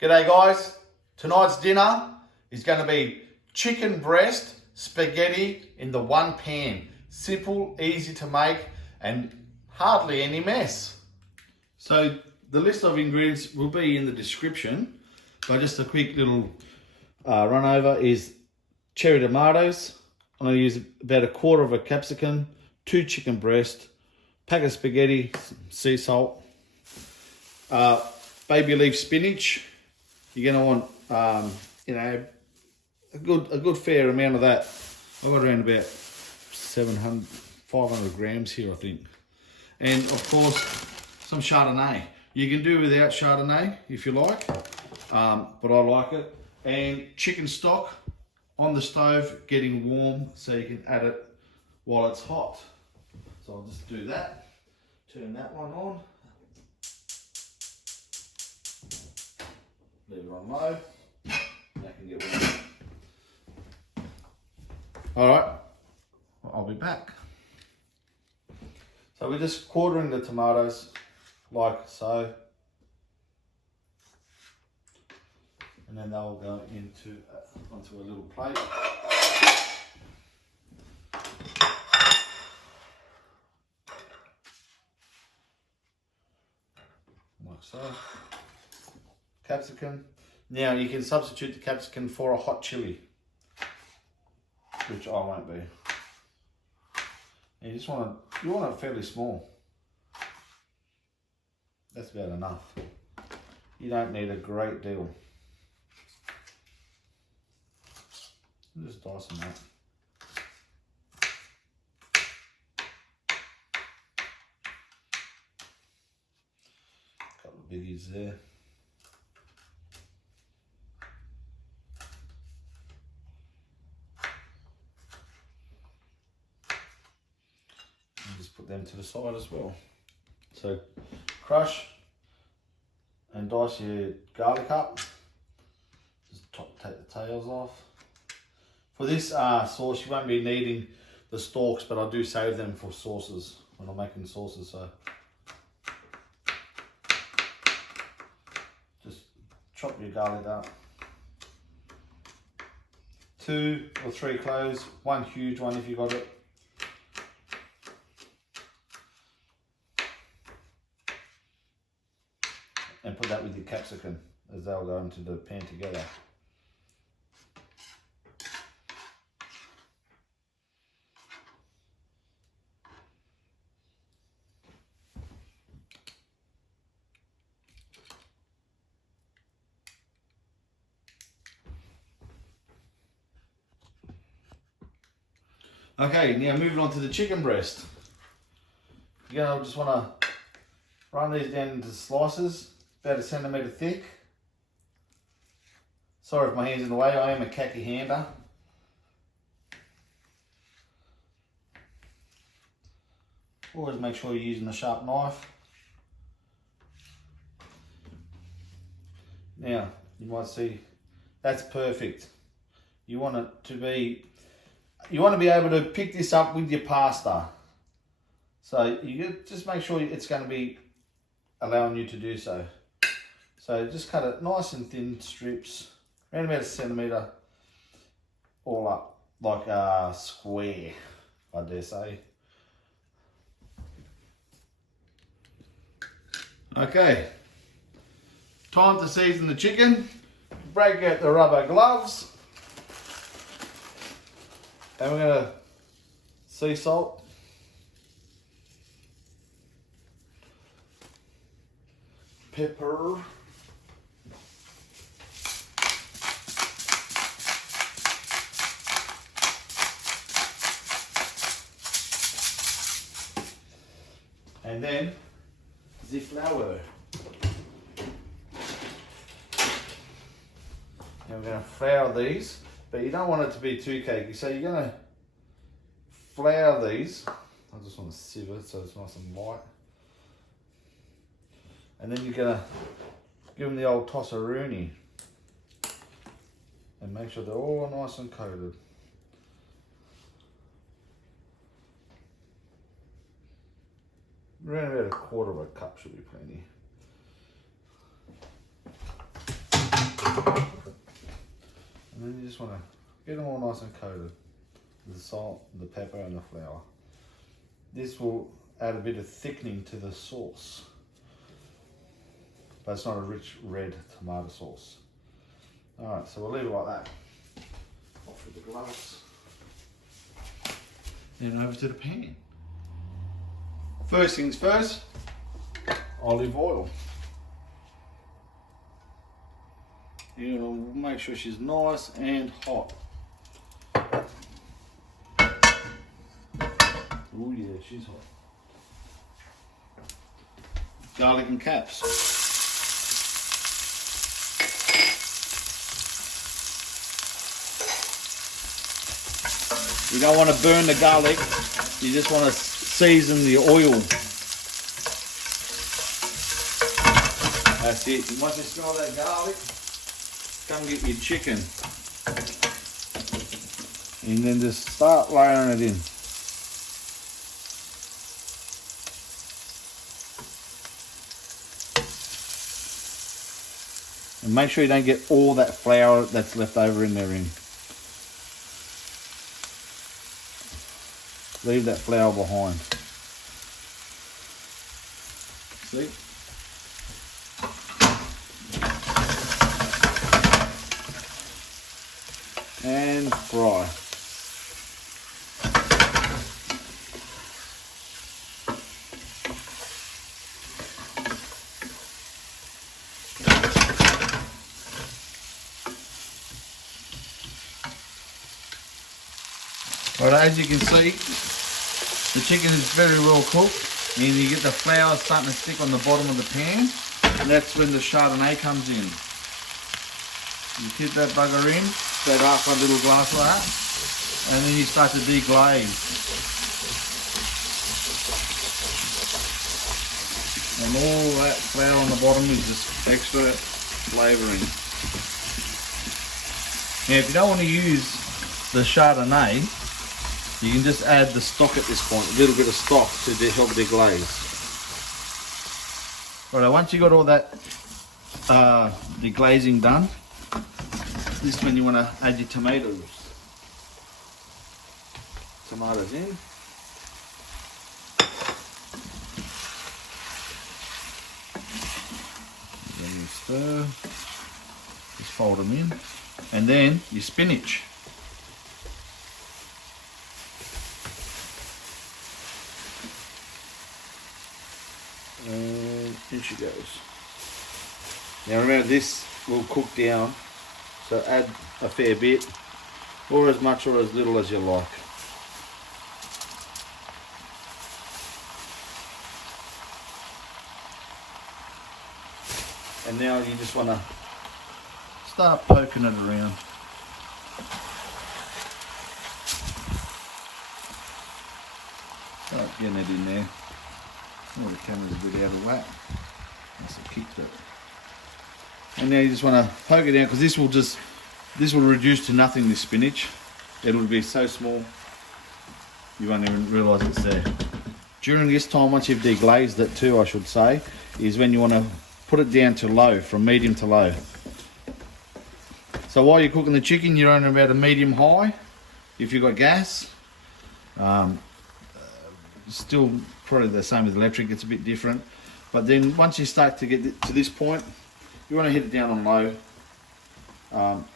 G'day guys, tonight's dinner is going to be chicken breast spaghetti in the one pan. Simple, easy to make and hardly any mess. So the list of ingredients will be in the description, but just a quick little run over is cherry tomatoes. I'm going to use about 1/4 of a capsicum, 2 chicken breast, pack of spaghetti, sea salt, baby leaf spinach. You're going to want, a good fair amount of that. I've got around about 500 grams here, I think. And of course, some Chardonnay. You can do without Chardonnay if you like, but I like it. And chicken stock on the stove getting warm so you can add it while it's hot. So I'll just do that. Turn that one on. Leave it on low. That can get warm. Alright, I'll be back. So we're just quartering the tomatoes like so. And then they'll go onto a little plate. Like so. Capsicum. Now you can substitute the capsicum for a hot chilli, which I won't be. You want it fairly small. That's about enough. You don't need a great deal. Just dice them out. Couple of biggies there. And just put them to the side as well. So crush and dice your garlic up. Just take the tails off. For this sauce, you won't be needing the stalks, but I do save them for sauces when I'm making sauces. So just chop your garlic up. 2 or 3 cloves, 1 huge one if you got it. And put that with your capsicum as they'll go into the pan together. Okay, now moving on to the chicken breast. You're gonna just wanna run these down into slices, about 1 centimetre thick. Sorry if my hand's in the way, I am a khaki hander. Always make sure you're using a sharp knife. Now, you might see, that's perfect. You want it to be, you want to be able to pick this up with your pasta. So you just make sure it's going to be allowing you to do so. So just cut it nice and thin strips, around about 1 centimetre, all up, like a square, I dare say. Okay, time to season the chicken. Break out the rubber gloves. And we're going to sea salt. Pepper. And then the flour. Now we're going to flour these, but you don't want it to be too cakey. So you're going to flour these. I just want to sieve it so it's nice and light. And then you're going to give them the old toss-a-rooney. And make sure they're all nice and coated. Around about 1/4 cup should be plenty. And then you just want to get them all nice and coated. The salt, the pepper and the flour. This will add a bit of thickening to the sauce. But it's not a rich red tomato sauce. Alright, so we'll leave it like that. Off with the gloves. Then over to the pan. First things first, olive oil. You're going to make sure she's nice and hot. Oh yeah, she's hot. Garlic and caps. You don't want to burn the garlic, you just want to season the oil. That's it. And once you smell that garlic, come get your chicken. And then just start layering it in. And make sure you don't get all that flour that's left over in there in. Leave that flour behind. See? And fry. Right, as you can see, the chicken is very well cooked, and you get the flour starting to stick on the bottom of the pan, and that's when the Chardonnay comes in. You tip that bugger in, straight half a little glass like that, and then you start to deglaze. And all that flour on the bottom is just extra flavouring. Now if you don't want to use the Chardonnay, you can just add the stock at this point, a little bit of stock to help deglaze. Right, once you got all that deglazing done, this is when you want to add your tomatoes. Tomatoes in. Then you stir, just fold them in, and then your spinach. And in she goes. Now remember, this will cook down, so add a fair bit, or as much or as little as you like. And now you just want to start poking it around. Start getting it in there. Oh, the camera's a bit out of whack. That's a kick to it. And now you just want to poke it down, because this will reduce to nothing, this spinach. It'll be so small you won't even realise it's there. During this time, once you've deglazed it too, I should say, is when you want to put it down to low, from medium to low. So while you're cooking the chicken, you're on about a medium high if you've got gas. Still probably the same with electric, it's a bit different. But then once you start to get to this point, you want to hit it down on low,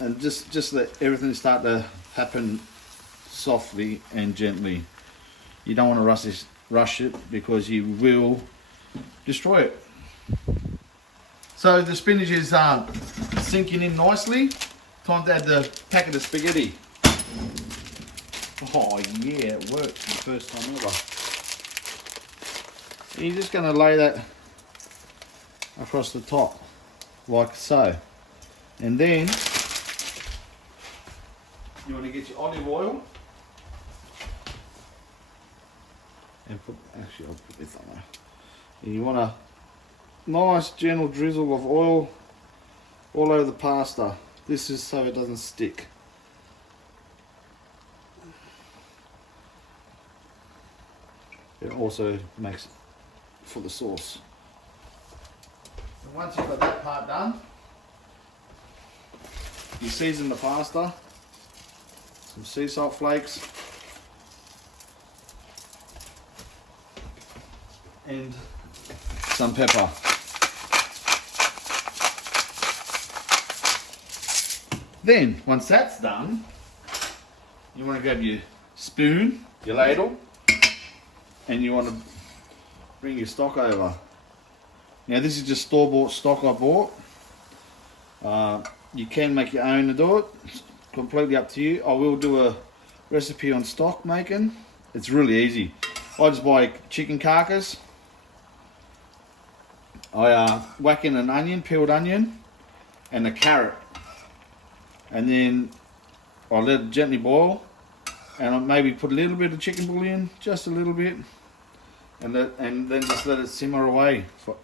and just let everything start to happen softly and gently. You don't want to rush it because you will destroy it. So the spinach is sinking in nicely. Time to add the packet of spaghetti. Oh yeah, it worked for the first time ever. You're just going to lay that across the top, like so. And then you want to get your olive oil and put, actually I'll put this on there. And you want a nice gentle drizzle of oil all over the pasta. This is so it doesn't stick. It also makes for the sauce. And once you've got that part done, You season the pasta, some sea salt flakes, and some pepper. Then, once that's done, you want to grab your spoon, your ladle, and you want to bring your stock over. Now this is just store-bought stock I bought. You can make your own to do it. It's completely up to you. I will do a recipe on stock making. It's really easy. I just buy chicken carcass. I whack in an onion, peeled onion, and a carrot. And then I let it gently boil. And I maybe put a little bit of chicken bouillon, just a little bit. And then just let it simmer away for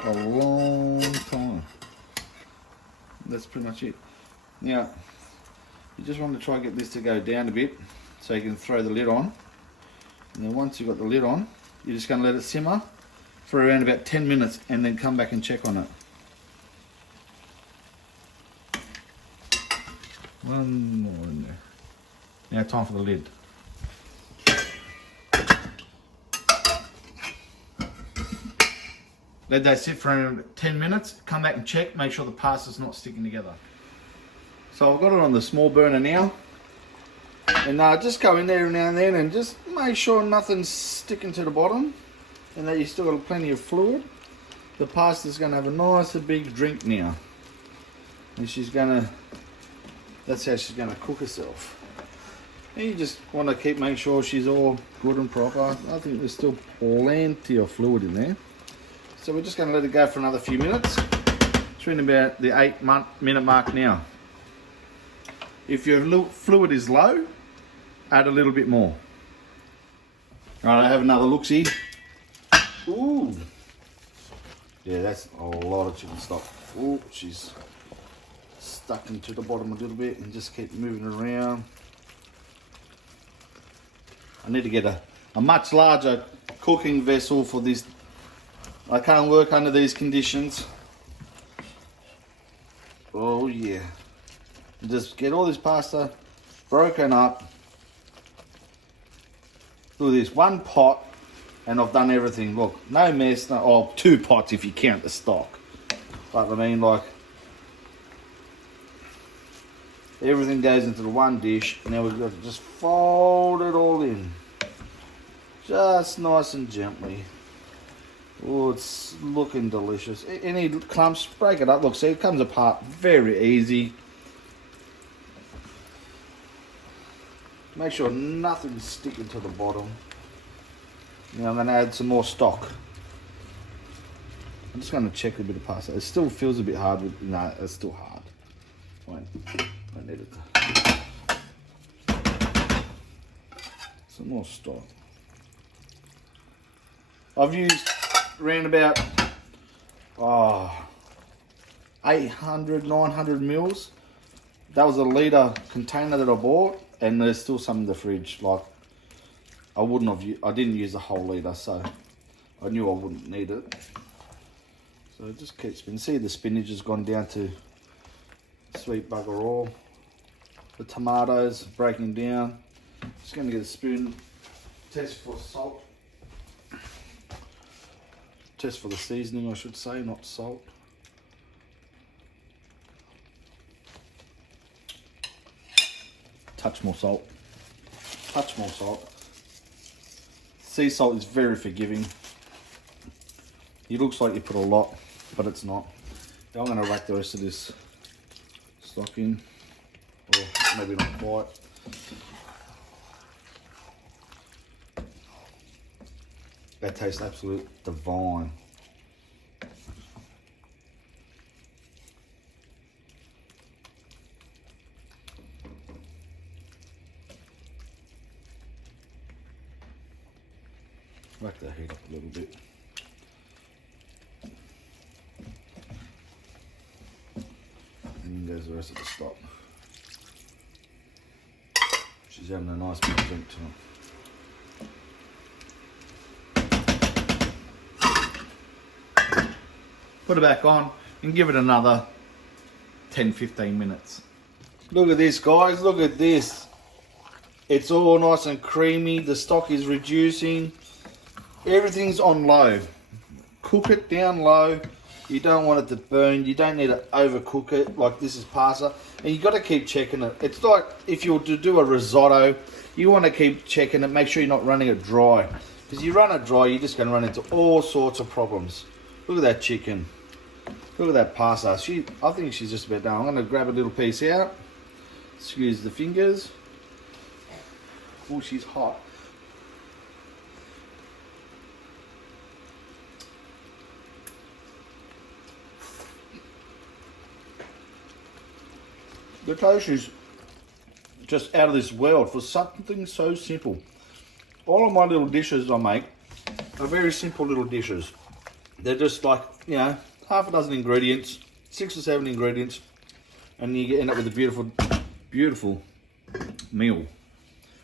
a long time. That's pretty much it. Now, you just want to try and get this to go down a bit so you can throw the lid on. And then once you've got the lid on, you're just going to let it simmer for around about 10 minutes and then come back and check on it. One more in there. Now time for the lid. Let that sit for around 10 minutes, come back and check, make sure the pasta's not sticking together. So I've got it on the small burner now. And just go in there every now and then and just make sure nothing's sticking to the bottom and that you've still got plenty of fluid. The pasta's going to have a nice big drink now. And that's how she's going to cook herself. And you just want to keep making sure she's all good and proper. I think there's still plenty of fluid in there. So we're just going to let it go for another few minutes. It's around about the 8-minute mark now. If your fluid is low, add a little bit more. Alright, I have another look-see. Ooh. Yeah, that's a lot of chicken stock. Ooh, she's stuck into the bottom a little bit and just keep moving it around. I need to get a much larger cooking vessel for this. I can't work under these conditions. Oh yeah. Just get all this pasta broken up. Look at this, one pot and I've done everything. Look, no mess, oh, 2 pots if you count the stock. But I mean, like, everything goes into the one dish. Now we've got to just fold it all in. Just nice and gently. Oh, it's looking delicious. Any clumps, break it up. Look, see, it comes apart very easy. Make sure nothing's sticking to the bottom. Now I'm going to add some more stock. I'm just going to check a bit of pasta. It still feels a bit hard. No, it's still hard. Wait, I need it. Some more stock. I've used around about 800, 900 mils. That was a litre container that I bought, and there's still some in the fridge. Like, I didn't use the whole litre, so I knew I wouldn't need it. So just keep spinning. See, the spinach has gone down to sweet bugger all. The tomatoes breaking down. Just going to get a spoon, test for salt. Test for the seasoning, I should say, not salt. Touch more salt. Touch more salt. Sea salt is very forgiving. It looks like you put a lot, but it's not. Now I'm going to rack the rest of this stock in. Or maybe not quite. That tastes absolute divine. Rack that heat up a little bit. And then goes the rest of the stock. She's having a nice big drink tonight. Put it back on and give it another 10-15 minutes. Look at this, guys. Look at this. It's all nice and creamy. The stock is reducing. Everything's on low. Cook it down low. You don't want it to burn. You don't need to overcook it like this is pasta. And you got to keep checking it. It's like if you were to do a risotto, you want to keep checking it. Make sure you're not running it dry. Because you run it dry, you're just going to run into all sorts of problems. Look at that chicken. Look at that pasta. I think she's just about done. I'm going to grab a little piece out. Squeeze the fingers. Oh, she's hot. The taste is just out of this world for something so simple. All of my little dishes I make are very simple little dishes. They're just like, you know, half a dozen ingredients, 6 or 7 ingredients, and you end up with a beautiful, beautiful meal.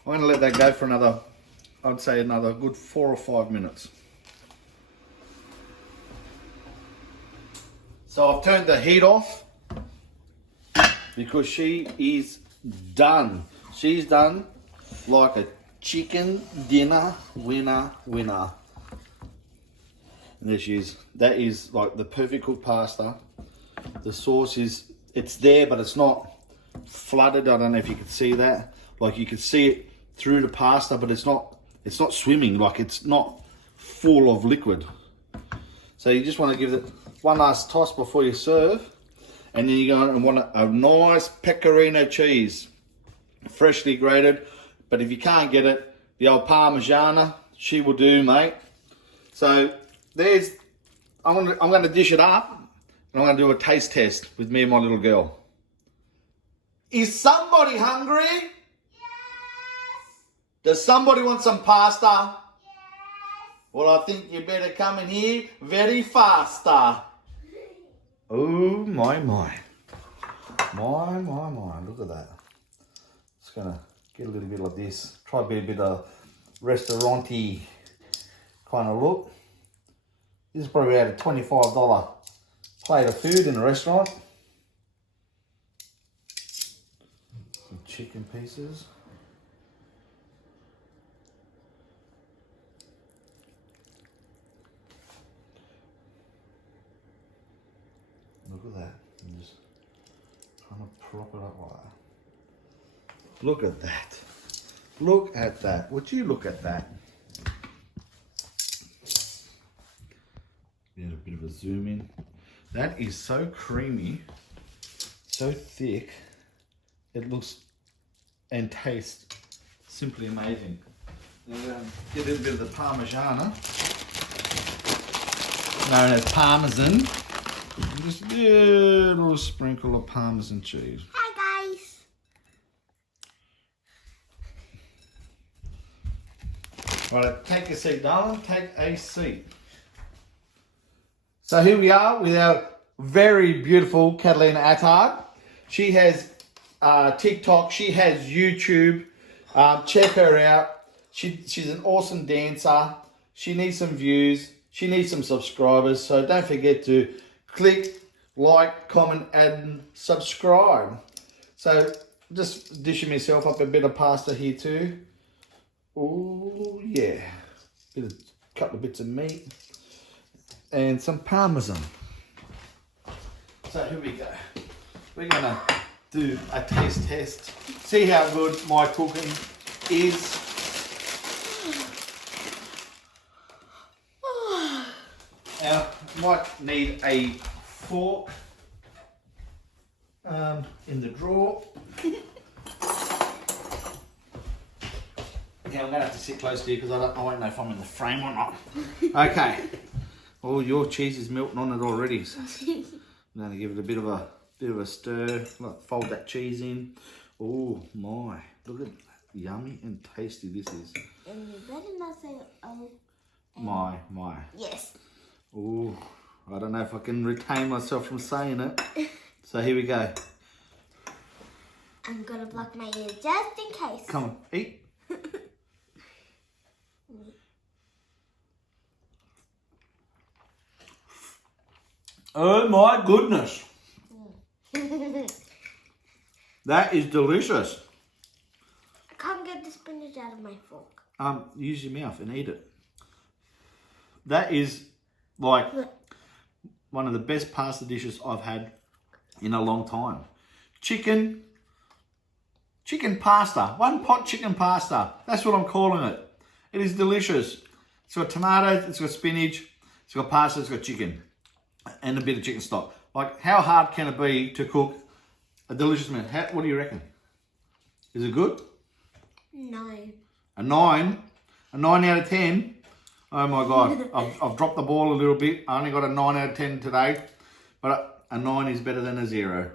I'm going to let that go for another, I'd say another good 4 or 5 minutes. So I've turned the heat off because she is done. She's done like a chicken dinner winner. And there she is. That is like the perfect cooked pasta. The sauce is, it's there, but it's not flooded. I don't know if you can see that. Like you can see it through the pasta, but it's not swimming. Like it's not full of liquid. So you just want to give it one last toss before you serve. And then you're going to want a nice pecorino cheese, freshly grated. But if you can't get it, the old Parmigiana, she will do, mate. So there's, I'm going to dish it up, and I'm going to do a taste test with me and my little girl. Is somebody hungry? Yes. Does somebody want some pasta? Yes. Well, I think you better come in here very faster. Oh my. My, look at that. Just gonna get a little bit of this. Try to be a bit of restaurant-y kind of look. This is probably about a $25 plate of food in a restaurant. Some chicken pieces. Look at that. I'm just trying to prop it up like that. Look at that. Look at that. Would you look at that? Get a bit of a zoom in. That is so creamy, so thick. It looks and tastes simply amazing. Now we're going to get a little bit of the Parmigiana, known as Parmesan. Just a little sprinkle of Parmesan cheese. Hi guys. Right, take a seat, darling. Take a seat. So here we are with our very beautiful Catalina Attard. She has TikTok. She has YouTube. Check her out. She's an awesome dancer. She needs some views. She needs some subscribers. So don't forget to click, like, comment, and subscribe. So just dishing myself up a bit of pasta here too. Oh yeah, couple of bits of meat and some Parmesan. So here we go. We're gonna do a taste test. See how good my cooking is. Now, might need a fork in the drawer. Yeah, I'm going to have to sit close to you because I won't know if I'm in the frame or not. Okay. Oh, your cheese is melting on it already. So I'm going to give it a bit of a stir. Fold that cheese in. Oh my! Look at yummy and tasty this is. And you better not say oh. My. Yes. Oh, I don't know if I can retain myself from saying it. So here we go. I'm gonna block my ear just in case. Come on, eat. Oh my goodness. That is delicious. I can't get the spinach out of my fork. Use your mouth and eat it. That is like one of the best pasta dishes I've had in a long time. Chicken pasta. One pot chicken pasta. That's what I'm calling it. It is delicious. It's got tomatoes, it's got spinach, it's got pasta, it's got chicken. And a bit of chicken stock. Like, how hard can it be to cook a delicious meal? What do you reckon? Is it good? No. A 9? A 9 out of 10? Oh my God. I've dropped the ball a little bit. I only got a 9 out of 10 today. But a 9 is better than a 0.